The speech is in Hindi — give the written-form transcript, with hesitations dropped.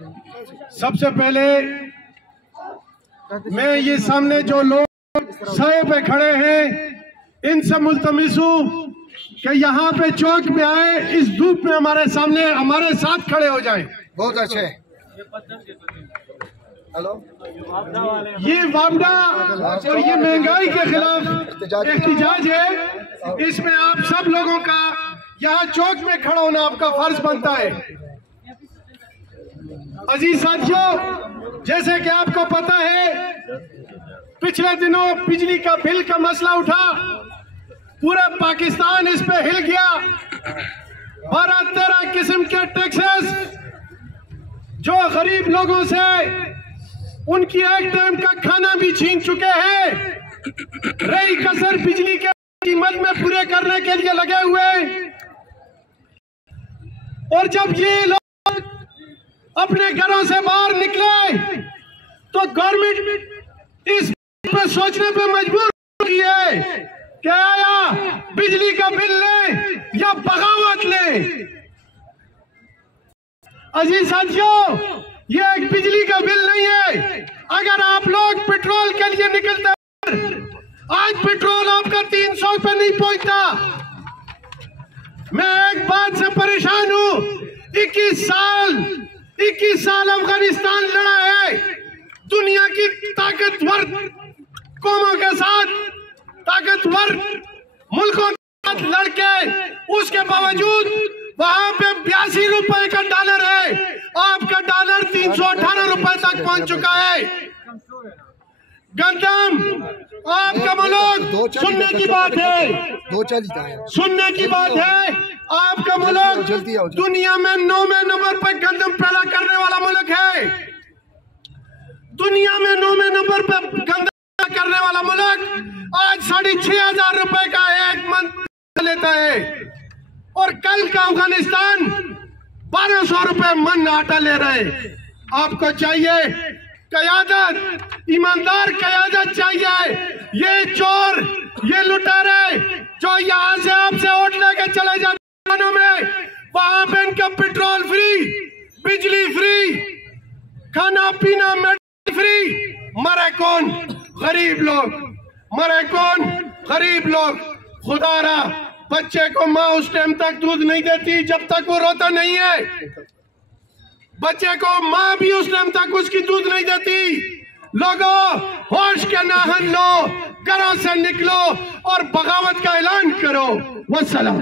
सबसे पहले मैं ये सामने जो लोग साए पे खड़े हैं इनसे मुल्तमिस हूँ कि यहाँ पे चौक में आए, इस धूप में हमारे सामने हमारे साथ खड़े हो जाएं। बहुत अच्छे। हेलो, ये वापडा और ये महंगाई के खिलाफ एहतजाज है। इसमें आप सब लोगों का यहाँ चौक में खड़ा होना आपका फर्ज बनता है। अजीज साथियों, जैसे कि आपको पता है पिछले दिनों बिजली का बिल का मसला उठा, पूरा पाकिस्तान इस पे हिल गया। 12-13 किस्म के टैक्सेस जो गरीब लोगों से उनकी एक टाइम का खाना भी छीन चुके हैं, रही कसर बिजली के कीमत में पूरे करने के लिए लगे हुए। और जब ये लोग अपने घरों से बाहर निकले तो गवर्नमेंट इस पर सोचने पे मजबूर हो गई है कि आया बिजली का बिल ले या बगावत ले। अजीज साथियों, ये एक बिजली का बिल नहीं है। अगर आप लोग पेट्रोल के लिए निकलते हैं, आज पेट्रोल आपका 300 पे नहीं पहुंचता। मैं एक बात से परेशान हूं, 21 साल अफगानिस्तान लड़ा है दुनिया की ताकतवर कौमों के साथ, ताकतवर मुल्कों के साथ लड़के, उसके बावजूद वहां पे 82 रुपए का डॉलर है, आपका डॉलर 318 रुपए तक पहुंच चुका है। गंदम आपका मुल्क सुनने की बात है, सुनने की बात है, आपका मुल्क दुनिया में 9वें नंबर पर गंदम पैदा करने वाला मुल्क है। दुनिया में 9वें नंबर पर गंदम पैदा करने वाला मुल्क आज 6,500 रुपए का एक मन लेता है, और कल का अफगानिस्तान 1200 रुपए मन आटा ले रहे। आपको चाहिए कयादत, ईमानदार कयादत चाहिए। ये चोर, ये लुटेरे जो यहाँ से आपसे वोट लेके चले जाते में, वहां पे इनका पेट्रोल फ्री, बिजली फ्री, खाना पीना मेडिसिन फ्री, मरे कौन? गरीब लोग। मरे कौन? गरीब लोग। खुदारा बच्चे को माँ उस टाइम तक दूध नहीं देती जब तक वो रोता नहीं है। बच्चे को माँ भी उस टाइम तक उसकी दूध नहीं देती। लोगों, होश के नाहन लो, घरों से निकलो और बगावत का ऐलान करो। वस्सलाम।